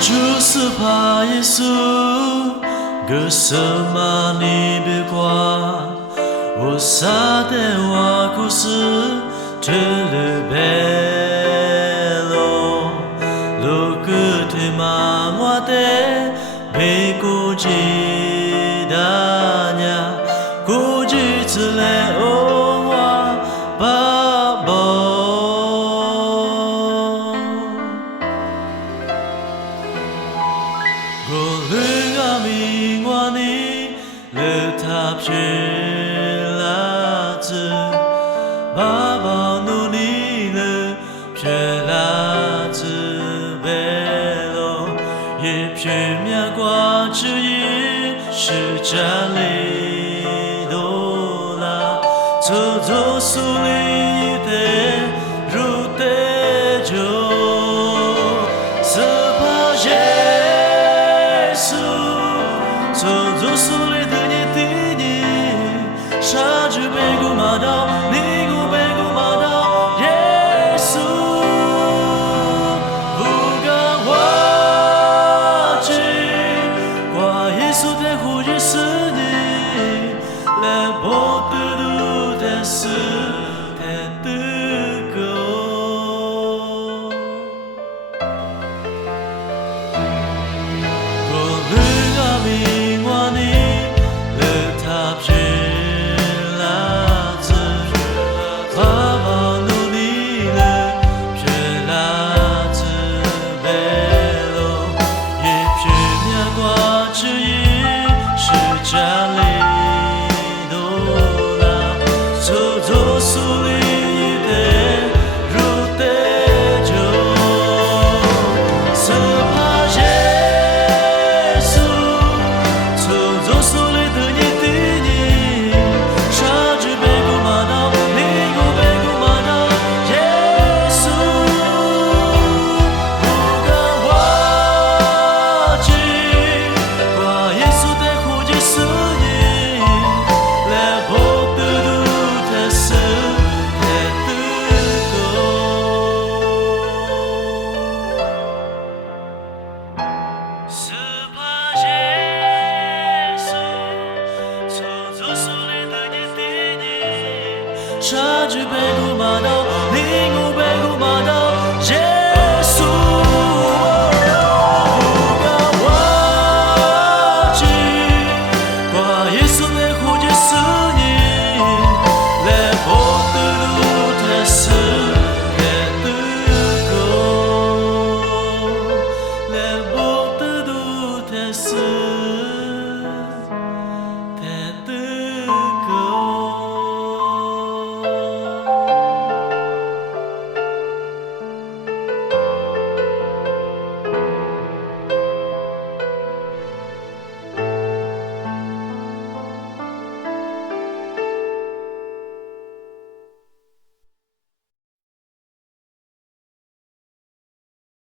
就是怕耶稣，个什么你别管，我傻的我故事，这里别lo，路个推嘛我的被估计的呀，估计之类哦我爸爸。你了他偏拉子，爸爸努力了偏拉子背篓，也偏面挂着一是家里多啦，走走树里的路的就，是怕耶稣。走走苏里的你，杀只背古马道，你古背古马道，耶稣不敢忘记，挂耶稣的呼吸是你，来不得路的是的歌。杀只背古马道。